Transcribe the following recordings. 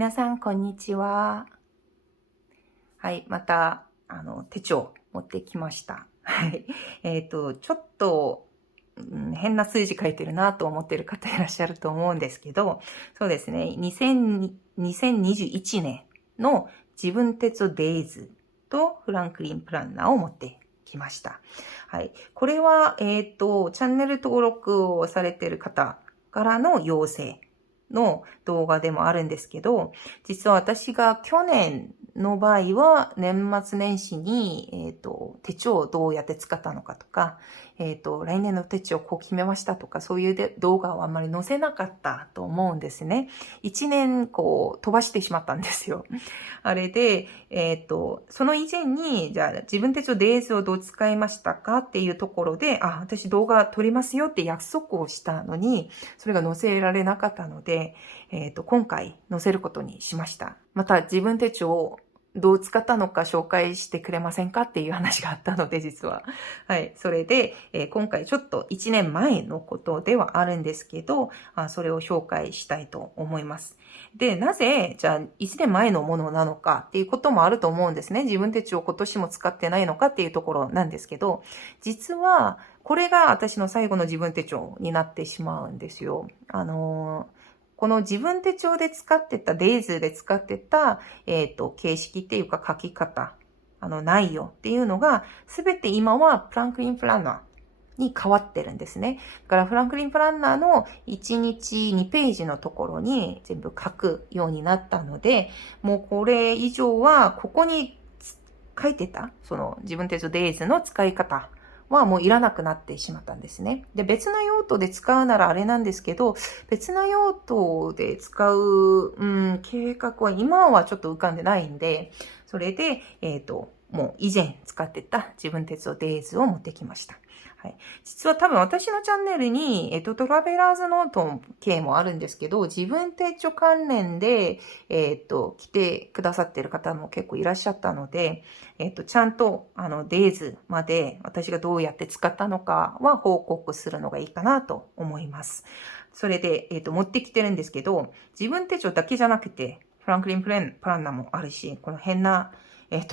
皆さん、こんにちは。はい、また、手帳持ってきました。はい。ちょっと、変な数字書いてるなと思ってる方いらっしゃると思うんですけど、そうですね、2021年の自分鉄デイズとフランクリンプランナーを持ってきました。はい。これは、チャンネル登録をされている方からの要請の動画でもあるんですけど、実は私が去年の場合は年末年始に、手帳をどうやって使ったのかとか、来年の手帳をこう決めましたとか、そういう動画をあんまり載せなかったと思うんですね。1年こう飛ばしてしまったんですよ。あれで、その以前に、じゃあ自分手帳デイズをどう使いましたかっていうところで、私動画撮りますよって約束をしたのに、それが載せられなかったので、今回載せることにしました。また自分手帳をどう使ったのか紹介してくれませんかっていう話があったので、実は。はい。それで、今回ちょっと1年前のことではあるんですけど、それを紹介したいと思います。で、なぜ、じゃあ1年前のものなのかっていうこともあると思うんですね。自分手帳今年も使ってないのかっていうところなんですけど、実は、これが私の最後の自分手帳になってしまうんですよ。この自分手帳で使ってた、デイズで使ってた、形式っていうか書き方、内容っていうのが、すべて今はフランクリンプランナーに変わってるんですね。だからフランクリンプランナーの1日2ページのところに全部書くようになったので、もうこれ以上はここに書いてた、その自分手帳デイズの使い方はもういらなくなってしまったんですね。で、別の用途で使うならあれなんですけど、別の用途で使う、計画は今はちょっと浮かんでないんで、それで、もう以前使ってた自分鉄道デイズを持ってきました。はい。実は多分私のチャンネルに、トラベラーズノート系もあるんですけど、自分手帳関連で、来てくださっている方も結構いらっしゃったので、ちゃんと、デイズまで私がどうやって使ったのかは報告するのがいいかなと思います。それで、持ってきてるんですけど、自分手帳だけじゃなくて、フランクリンプランナーもあるし、この変な、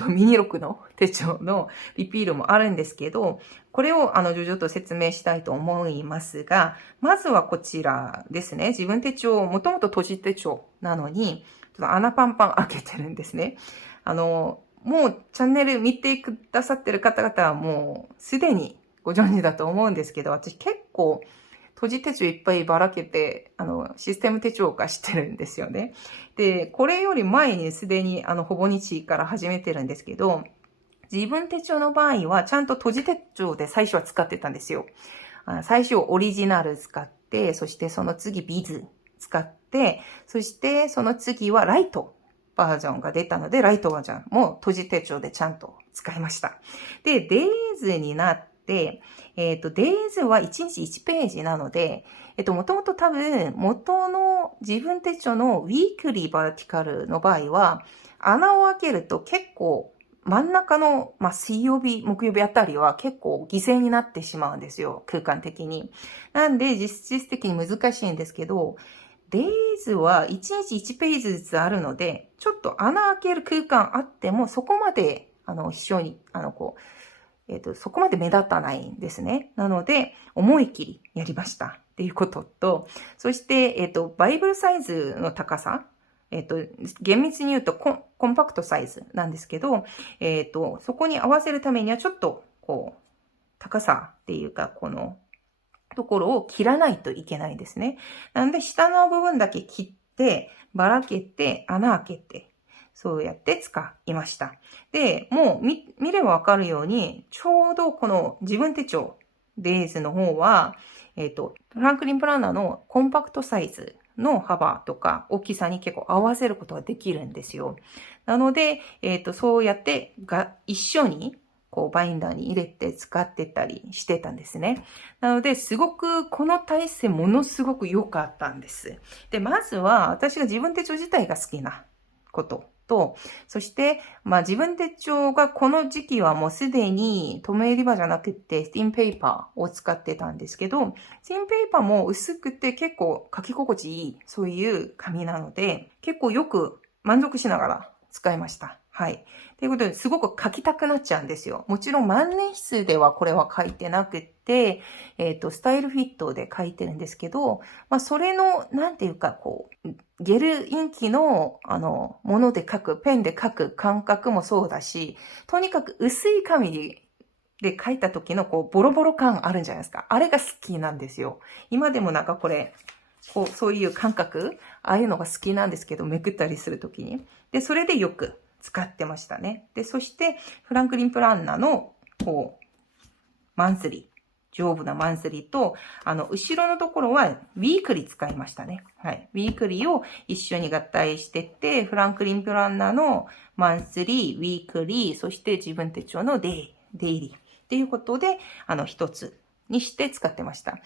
ミニ録の手帳のリピールもあるんですけど、これを徐々と説明したいと思いますが、まずはこちらですね。自分手帳、もともと閉じ手帳なのに、ちょっと穴パンパン開けてるんですね。もうチャンネル見てくださってる方々はもうすでにご存知だと思うんですけど、私結構閉じ手帳いっぱいばらけて、システム手帳化してるんですよね。で、これより前にすでにほぼ日から始めてるんですけど、自分手帳の場合はちゃんと閉じ手帳で最初は使ってたんですよ。最初オリジナル使って、そしてその次ビズ使って、そしてその次はライトバージョンが出たので、ライトバージョンも閉じ手帳でちゃんと使いました。で、デイズになって、デイズは1日1ページなので、もともと多分、元の自分手帳のウィークリーバーティカルの場合は、穴を開けると結構真ん中の、水曜日、木曜日あたりは結構犠牲になってしまうんですよ。空間的に。なんで実質的に難しいんですけど、デイズは1日1ページずつあるので、ちょっと穴開ける空間あっても、そこまで、非常に、そこまで目立たないんですね。なので、思い切りやりましたっていうことと、そして、バイブルサイズの高さ、厳密に言うとコンパクトサイズなんですけど、そこに合わせるためにはちょっと、高さっていうか、このところを切らないといけないんですね。なので、下の部分だけ切って、ばらけて、穴開けて、そうやって使いました。で、もう見ればわかるように、ちょうどこの自分手帳、デイズの方は、フランクリンプランナーのコンパクトサイズの幅とか大きさに結構合わせることができるんですよ。なので、そうやって一緒にバインダーに入れて使ってたりしてたんですね。なので、すごく、この体勢ものすごく良かったんです。で、まずは、私が自分手帳自体が好きなことと、そして、自分手帳がこの時期はもうすでに透明リバじゃなくて、スティンペーパーを使ってたんですけど、スティンペーパーも薄くて結構書き心地いい、そういう紙なので、結構よく満足しながら使いました。はい。ということで、すごく書きたくなっちゃうんですよ。もちろん万年筆ではこれは書いてなくて、スタイルフィットで書いてるんですけど、それの、なんていうか、ゲルインキの、もので書く、ペンで書く感覚もそうだし、とにかく薄い紙で書いた時の、ボロボロ感あるんじゃないですか。あれが好きなんですよ。今でもなんかこれ、そういう感覚、ああいうのが好きなんですけど、めくったりするときに。で、それでよく使ってましたね。で、そして、フランクリン・プランナの、マンスリー。丈夫なマンスリーと、後ろのところは、ウィークリー使いましたね。はい。ウィークリーを一緒に合体してって、フランクリン・プランナのマンスリー、ウィークリー、そして自分手帳のデイリー。っていうことで、一つにして使ってました。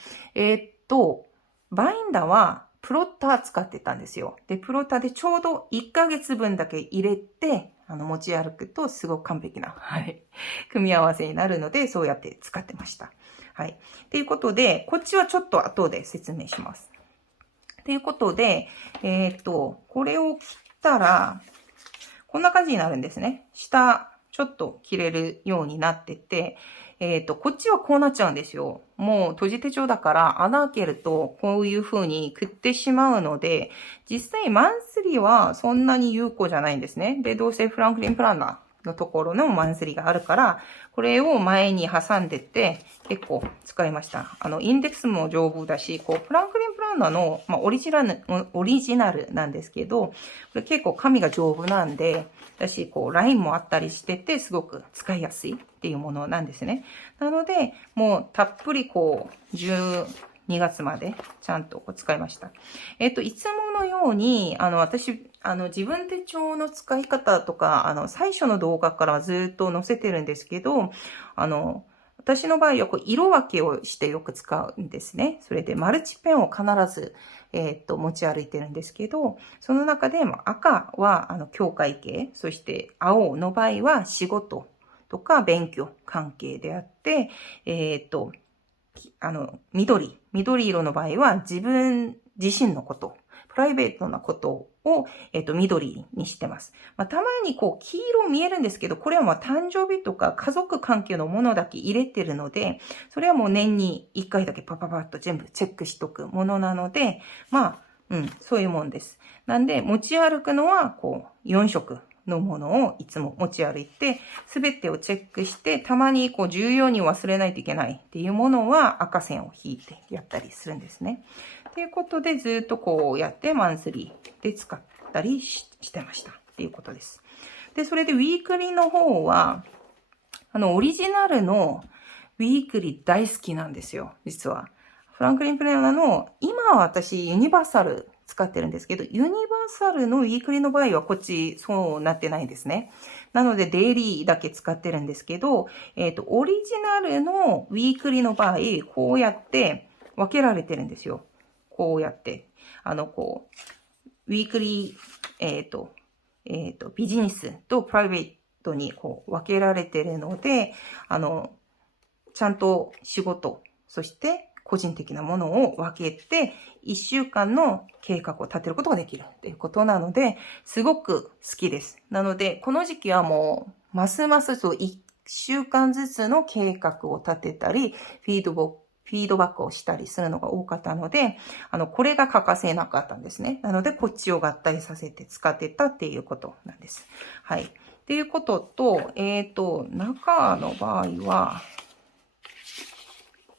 バインダーはプロッター使ってたんですよ。で、プロッターでちょうど1ヶ月分だけ入れて、持ち歩くとすごく完璧な、はい、組み合わせになるので、そうやって使ってました。はい。ということで、こっちはちょっと後で説明します。ということで、これを切ったら、こんな感じになるんですね。下、ちょっと切れるようになってて、こっちはこうなっちゃうんですよ。もう閉じ手帳だから穴開けるとこういう風に食ってしまうので、実際マンスリーはそんなに有効じゃないんですね。で、どうせフランクリン・プランナーのところのマンスリーがあるから、これを前に挟んでって結構使いました。インデックスも丈夫だし、フランクリン・プランナーの、オリジナルなんですけど、これ結構紙が丈夫なんで、だし、ラインもあったりしてて、すごく使いやすいっていうものなんですね。なので、もうたっぷり12月までちゃんと使いました。いつものように、私、自分手帳の使い方とか、最初の動画からずっと載せてるんですけど、私の場合は色分けをしてよく使うんですね。それでマルチペンを必ず、持ち歩いてるんですけど、その中で赤は境界系、そして青の場合は仕事とか勉強関係であって、緑色の場合は自分自身のこと、プライベートなことを、緑にしてます。たまに黄色見えるんですけど、これは誕生日とか家族関係のものだけ入れてるので、それはもう年に1回だけパパパッと全部チェックしとくものなので、そういうもんです。なんで、持ち歩くのは、4色のものをいつも持ち歩いて、すべてをチェックして、たまに重要に忘れないといけないっていうものは赤線を引いてやったりするんですね。ということで、ずっとやってマンスリーで使ったりしてましたっていうことです。で、それでウィークリーの方は、オリジナルのウィークリー大好きなんですよ、実は。フランクリン・プレーナーの、今は私ユニバーサル使ってるんですけど、ユニバーサルのウィークリーの場合はこっちそうなってないんですね。なのでデイリーだけ使ってるんですけど、オリジナルのウィークリーの場合、こうやって分けられてるんですよ。こうやって。ウィークリー、ビジネスとプライベートに分けられてるので、ちゃんと仕事、そして個人的なものを分けて、1週間の計画を立てることができるっていうことなので、すごく好きです。なので、この時期はもう、ますます1週間ずつの計画を立てたり、フィードバックをしたりするのが多かったので、これが欠かせなかったんですね。なので、こっちを合体させて使ってたっていうことなんです。はい。っていうことと、中の場合は、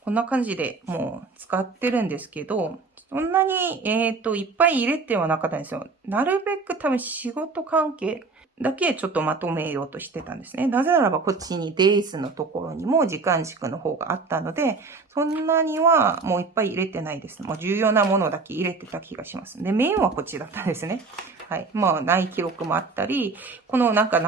こんな感じでもう使ってるんですけど、そんなに、いっぱい入れてはなかったんですよ。なるべく多分仕事関係だけちょっとまとめようとしてたんですね。なぜならばこっちにデイズのところにも時間軸の方があったので、そんなにはもういっぱい入れてないです。もう重要なものだけ入れてた気がします。で、メインはこっちだったんですね。はい。内記録もあったり、この中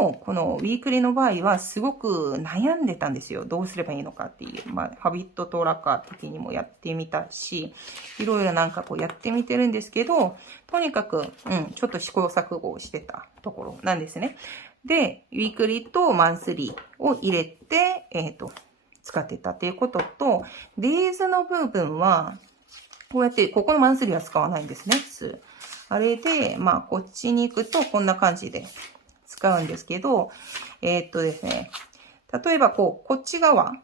も、このウィークリーの場合はすごく悩んでたんですよ。どうすればいいのかっていう。ハビットトラッカー的にもやってみたし、いろいろなんかこうやってみてるんですけど、とにかく、ちょっと試行錯誤をしてたところなんですね。で、ウィークリーとマンスリーを入れて、使ってたっていうことと、デイズの部分は、こうやって、ここのマンスリーは使わないんですね。あれで、こっちに行くとこんな感じで使うんですけど、ですね、例えばこっち側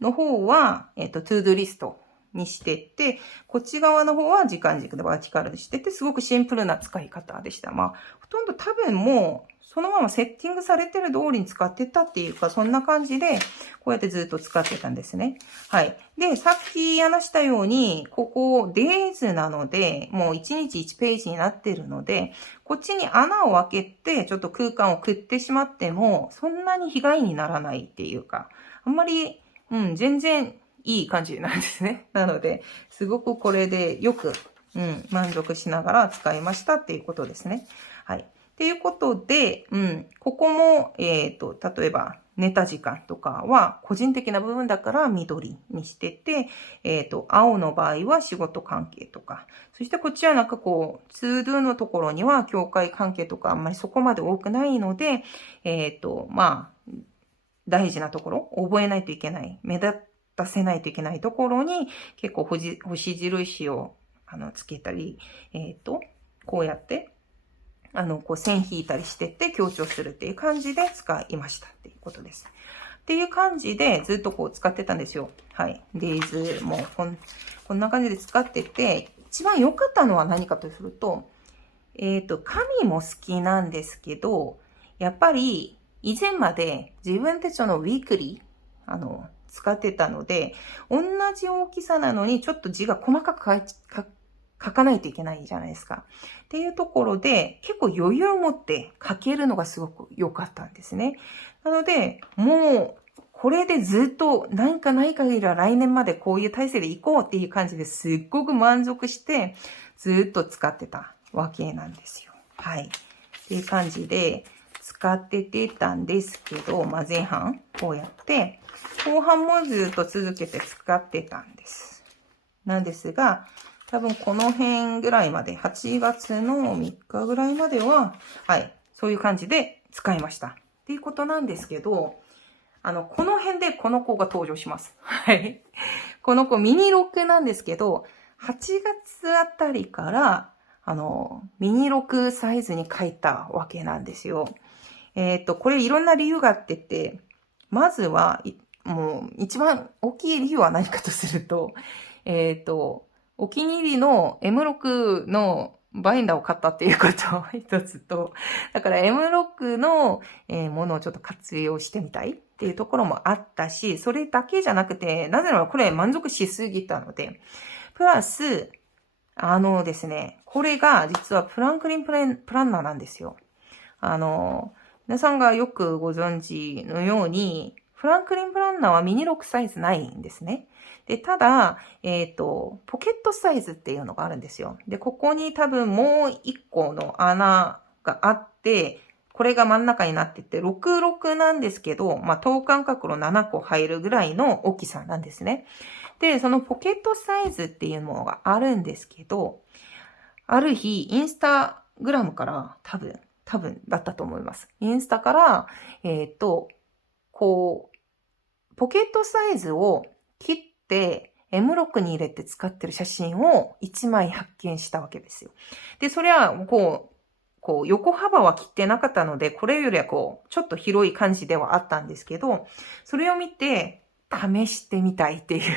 の方は、トゥードゥリストにしてって、こっち側の方は時間軸でバーティカルにしてて、すごくシンプルな使い方でした。ほとんど多分もう、そのままセッティングされてる通りに使ってたっていうか、そんな感じで、こうやってずっと使ってたんですね。はい。で、さっき話したように、ここ、デイズなので、もう1日1ページになってるので、こっちに穴を開けて、ちょっと空間を食ってしまっても、そんなに被害にならないっていうか、あんまり、全然いい感じなんですね。なので、すごくこれでよく、満足しながら使いましたっていうことですね。はい。っていうことで、ここも、例えば、寝た時間とかは個人的な部分だから緑にしてて、青の場合は仕事関係とか、そしてこっちはなんかこう、ツードゥのところには境界関係とかあんまりそこまで多くないので、大事なところ、覚えないといけない、目立たせないといけないところに結構星印をつけたり、こうやって、こう線引いたりしてって強調するっていう感じで使いましたっていうことです。っていう感じでずっとこう使ってたんですよ。はい。デイズもこんな感じで使ってて、一番良かったのは何かとすると、紙も好きなんですけど、やっぱり以前まで自分手帳のウィークリー、使ってたので、同じ大きさなのにちょっと字が細かく書かないといけないじゃないですか。っていうところで、結構余裕を持って書けるのがすごく良かったんですね。なので、もう、これでずっと何かない限りは来年までこういう体制でいこうっていう感じですっごく満足して、ずっと使ってたわけなんですよ。はい。っていう感じで使っててたんですけど、前半こうやって、後半もずっと続けて使ってたんです。なんですが、多分この辺ぐらいまで、8月の3日ぐらいまでは、はい、そういう感じで使いました。っていうことなんですけど、この辺でこの子が登場します。はい。この子ミニロックなんですけど、8月あたりから、ミニロックサイズに書いたわけなんですよ。これいろんな理由があってて、まずは、もう一番大きい理由は何かとすると、お気に入りの M6 のバインダーを買ったっていうこと一つと、だから M6 のものをちょっと活用してみたいっていうところもあったし、それだけじゃなくて、なぜならこれ満足しすぎたので、プラス、ですね、これが実はフランクリンプランナーなんですよ。皆さんがよくご存知のように、フランクリンプランナーはミニロックサイズないんですね。で、ただ、ポケットサイズっていうのがあるんですよ。で、ここに多分もう一個の穴があって、これが真ん中になってて、66なんですけど、等間隔の7個入るぐらいの大きさなんですね。で、そのポケットサイズっていうものがあるんですけど、ある日、インスタグラムから多分だったと思います。インスタから、こう、ポケットサイズを切って M6 に入れて使ってる写真を1枚発見したわけですよ。で、それはこう横幅は切ってなかったので、これよりはちょっと広い感じではあったんですけど、それを見て試してみたいっていう。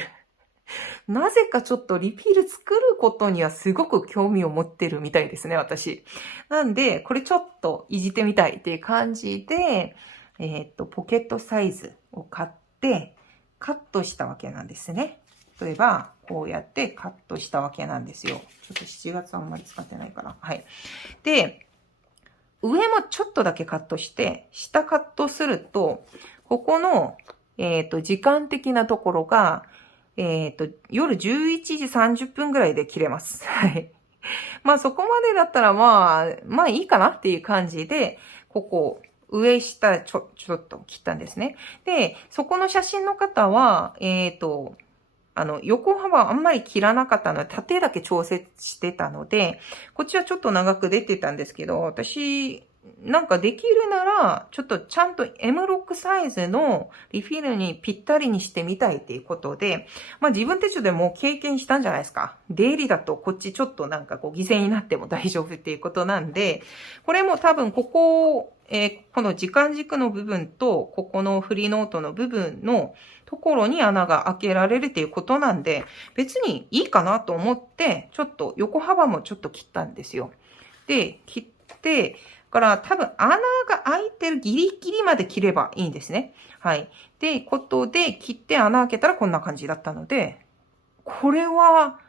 なぜかちょっとリピール作ることにはすごく興味を持ってるみたいですね、私。なんで、これちょっといじってみたいっていう感じで、ポケットサイズを買って、カットしたわけなんですね。例えば、こうやってカットしたわけなんですよ。ちょっと7月あんまり使ってないから。はい。で、上もちょっとだけカットして、下カットすると、ここの、時間的なところが、夜11時30分ぐらいで切れます。はい。そこまでだったらまあいいかなっていう感じで、ここ、上下ちょっと切ったんですね。で、そこの写真の方は、横幅あんまり切らなかったので、縦だけ調節してたので、こっちはちょっと長く出てたんですけど、私、なんかできるなら、ちょっとちゃんと M6 サイズのリフィルにぴったりにしてみたいっていうことで、まあ自分手帳でもう経験したんじゃないですか。出入りだとこっちちょっとなんかこう犠牲になっても大丈夫っていうことなんで、これも多分ここ、この時間軸の部分と、ここのフリーノートの部分のところに穴が開けられるっていうことなんで、別にいいかなと思って、ちょっと横幅もちょっと切ったんですよ。で、切って、から多分穴が開いてるギリギリまで切ればいいんですね。はい。で、ことで切って穴開けたらこんな感じだったので、これは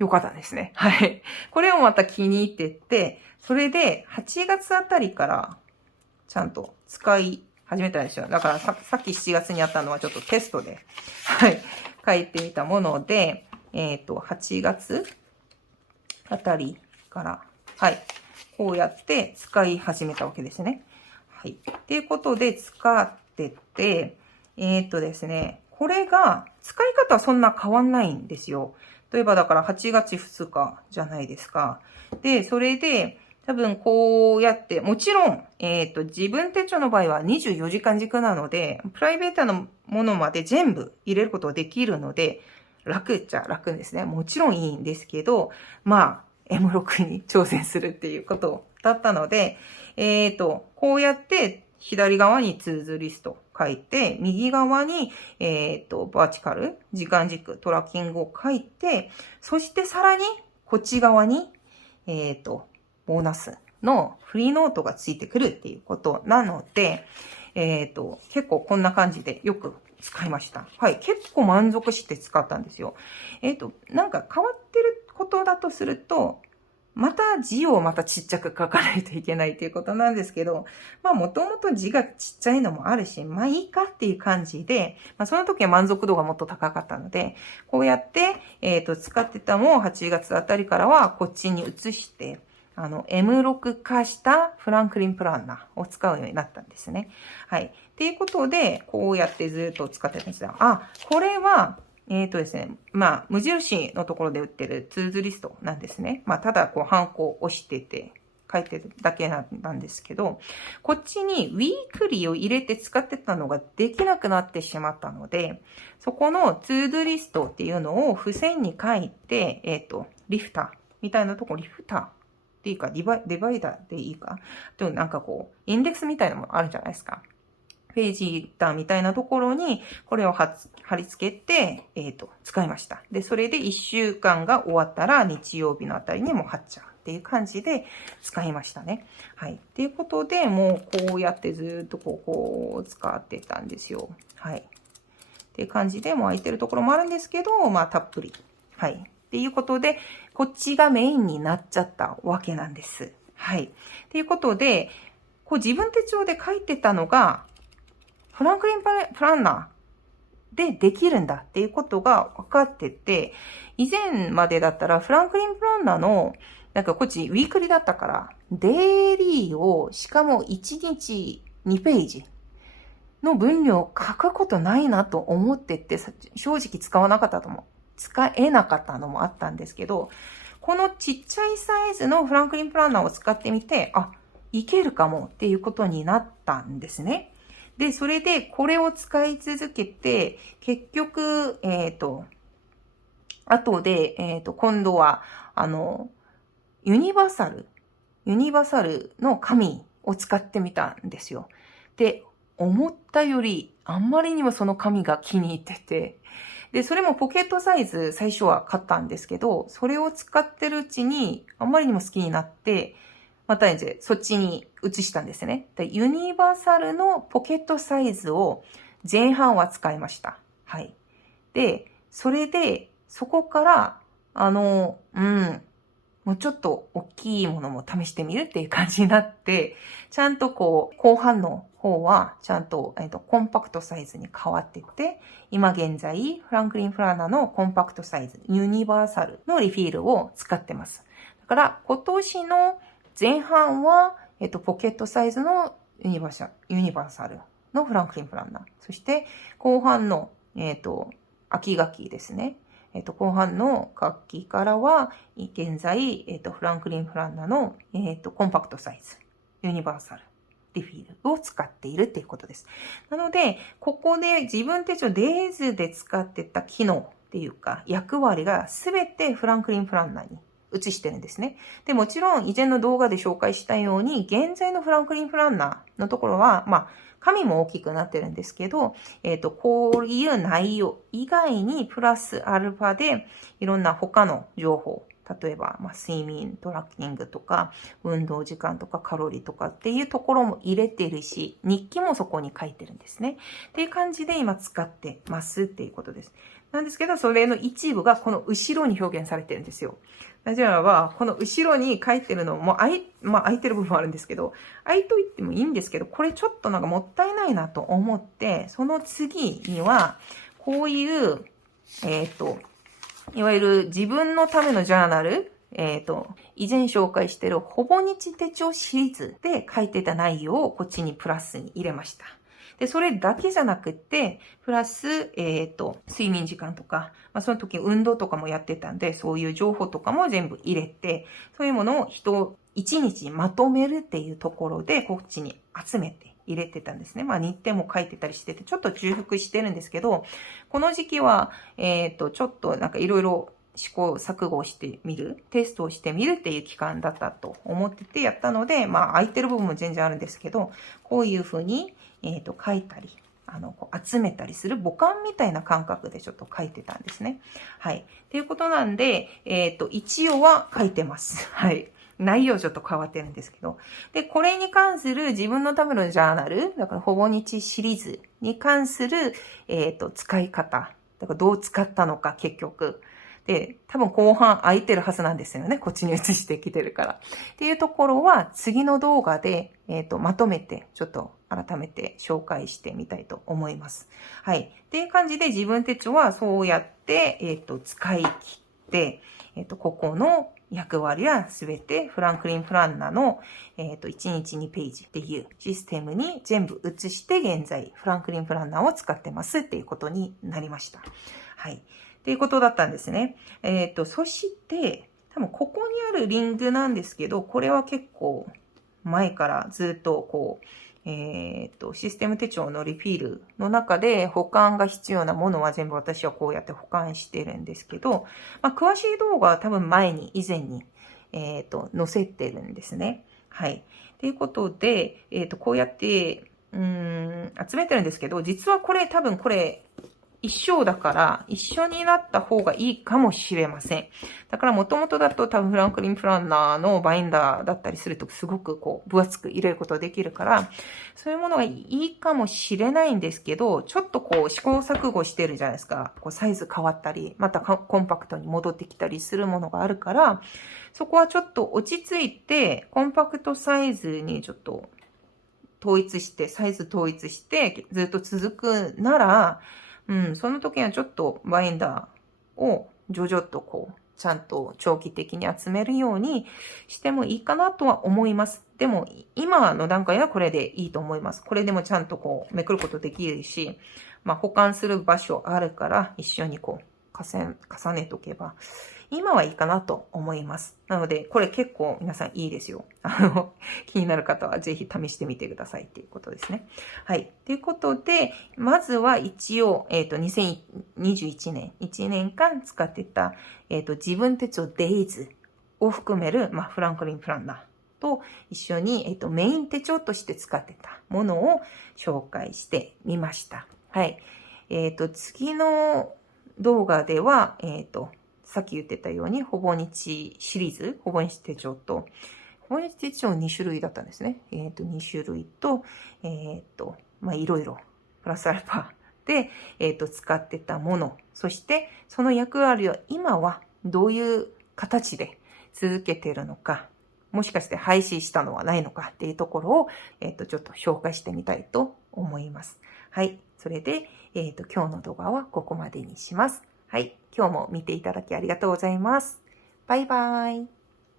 良かったですね。はい。これをまた気に入ってって、それで8月あたりからちゃんと使い始めたんですよ。だからさっき7月にやったのはちょっとテストで、はい、書いてみたもので、8月あたりから、はい、こうやって使い始めたわけですね。はい。っていうことで使ってて、ですね、これが使い方はそんな変わんないんですよ。例えばだから8月2日じゃないですか。で、それで、多分こうやって、もちろん、自分手帳の場合は24時間軸なので、プライベートのものまで全部入れることができるので、楽っちゃ楽ですね。もちろんいいんですけど、まあ、M6 に挑戦するっていうことだったので、こうやって左側にツーズリスト書いて、右側に、バーチカル、時間軸、トラッキングを書いて、そしてさらに、こっち側に、ボーナスのフリーノートがついてくるっていうことなので、結構こんな感じでよく使いました。はい。結構満足して使ったんですよ。なんか変わってることだとすると、また字をまたちっちゃく書かないといけないっていうことなんですけど、まあもともと字がちっちゃいのもあるし、まあいいかっていう感じで、まあその時は満足度がもっと高かったので、こうやって、使ってたのを8月あたりからはこっちに移して、M6 化したフランクリンプランナーを使うようになったんですね。はい。っていうことで、こうやってずっと使ってたんですが、あ、これは、ですね、まあ、無印のところで売ってるツーズリストなんですね。まあ、ただ、こう、ハンコを押してて、書いてるだけなんですけど、こっちにウィークリーを入れて使ってたのができなくなってしまったので、そこのツードリストっていうのを付箋に書いて、リフターみたいなところ、リフターっていうか、デバイダーでいいか。と、なんかこう、インデックスみたいなのもあるじゃないですか。ページターみたいなところに、これを貼り付けて、使いました。で、それで1週間が終わったら、日曜日のあたりにも貼っちゃうっていう感じで使いましたね。はい。っていうことで、もうこうやってずっとこう使ってたんですよ。はい。っていう感じで、もう空いてるところもあるんですけど、まあ、たっぷり。はい。っていうことで、こっちがメインになっちゃったわけなんです。はい。っていうことで、こう自分手帳で書いてたのが、フランクリンプランナーでできるんだっていうことが分かってて、以前までだったらフランクリンプランナーの、なんかこっちウィークリーだったから、デイリーをしかも1日2ページの分量を書くことないなと思ってて、正直使わなかったと思う。使えなかったのもあったんですけど、このちっちゃいサイズのフランクリンプランナーを使ってみて、あ、いけるかもっていうことになったんですね。で、それでこれを使い続けて、結局、後で、今度は、ユニバーサルの紙を使ってみたんですよ。で、思ったより、あんまりにもその紙が気に入ってて、で、それもポケットサイズ最初は買ったんですけど、それを使ってるうちに、あんまりにも好きになって、またそっちに移したんですね。で、ユニバーサルのポケットサイズを前半は使いました。はい。で、それで、そこから、もうちょっと大きいものも試してみるっていう感じになって、ちゃんとこう、後半の方は、ちゃんと、コンパクトサイズに変わっていって、今現在、フランクリン・プランナーのコンパクトサイズ、ユニバーサルのリフィールを使ってます。だから、今年の前半は、ポケットサイズのユニバーサルのフランクリン・プランナー。そして、後半の、秋学期ですね。後半の学期からは、現在、フランクリン・プランナーの、コンパクトサイズ、ユニバーサル、リフィルを使っているっていうことです。なので、ここで自分手帳デイズで使ってた機能っていうか、役割がすべてフランクリン・プランナーに移してるんですね。で、もちろん以前の動画で紹介したように、現在のフランクリン・プランナーのところは、紙も大きくなってるんですけど、こういう内容以外にプラスアルファでいろんな他の情報、例えば、睡眠、トラッキングとか、運動時間とかカロリーとかっていうところも入れてるし、日記もそこに書いてるんですね。っていう感じで今使ってますっていうことです。なんですけど、それの一部がこの後ろに表現されてるんですよ。なぜならば、この後ろに書いてるのも空いてる部分もあるんですけど、空いといてもいいんですけど、これちょっとなんかもったいないなと思って、その次には、こういう、いわゆる自分のためのジャーナル、以前紹介しているほぼ日手帳シリーズで書いてた内容をこっちにプラスに入れました。で、それだけじゃなくて、プラス、睡眠時間とか、その時運動とかもやってたんで、そういう情報とかも全部入れて、そういうものを一日まとめるっていうところで、こっちに集めて入れてたんですね。日程も書いてたりしてて、ちょっと重複してるんですけど、この時期は、ちょっとなんかいろいろ試行錯誤をしてみる、テストをしてみるっていう期間だったと思っててやったので、空いてる部分も全然あるんですけど、こういうふうに、書いたり、こう集めたりする母感みたいな感覚でちょっと書いてたんですね。はい。っていうことなんで、一応は書いてます。はい。内容ちょっと変わってるんですけど。で、これに関する自分のためのジャーナル、だからほぼ日シリーズに関する、使い方。だからどう使ったのか結局。で、多分後半空いてるはずなんですよね。こっちに移してきてるから。っていうところは次の動画で、まとめてちょっと改めて紹介してみたいと思います。はい。っていう感じで自分手帳はそうやって、使い切って、ここの役割はすべてフランクリン・プランナーの、1日2ページっていうシステムに全部移して現在フランクリン・プランナーを使ってますっていうことになりました。はい。っていうことだったんですね。そして、多分ここにあるリンクなんですけど、これは結構前からずっとこう、システム手帳のリフィールの中で保管が必要なものは全部私はこうやって保管してるんですけど、詳しい動画は多分以前に、載せてるんですね。はい。ということで、こうやって、集めてるんですけど、実は多分これ、一緒だから一緒になった方がいいかもしれません。だから元々だと多分フランクリン・プランナーのバインダーだったりするとすごくこう分厚く入れることができるから、そういうものがいいかもしれないんですけど、ちょっとこう試行錯誤してるじゃないですか。こうサイズ変わったり、またコンパクトに戻ってきたりするものがあるから、そこはちょっと落ち着いて、コンパクトサイズにちょっとサイズ統一して、ずっと続くなら、その時にはちょっとバインダーを徐々とこう、ちゃんと長期的に集めるようにしてもいいかなとは思います。でも、今の段階はこれでいいと思います。これでもちゃんとこう、めくることできるし、保管する場所あるから一緒にこう、重ねとけば、今はいいかなと思います。なので、これ結構皆さんいいですよ。気になる方はぜひ試してみてくださいっていうことですね。はい。ということで、まずは一応、2021年、1年間使ってた、自分手帳デイズを含める、フランクリン・プランナーと一緒に、メイン手帳として使ってたものを紹介してみました。はい。次の動画では、さっき言ってたように、ほぼ日シリーズ、ほぼ日手帳と、ほぼ日手帳2種類だったんですね。2種類と、いろいろ、プラスアルファで、使ってたもの、そして、その役割を今はどういう形で続けているのか、もしかして廃止したのはないのかっていうところを、ちょっと紹介してみたいと思います。はい。それで、今日の動画はここまでにします。はい。今日も見ていただきありがとうございます。バイバイ。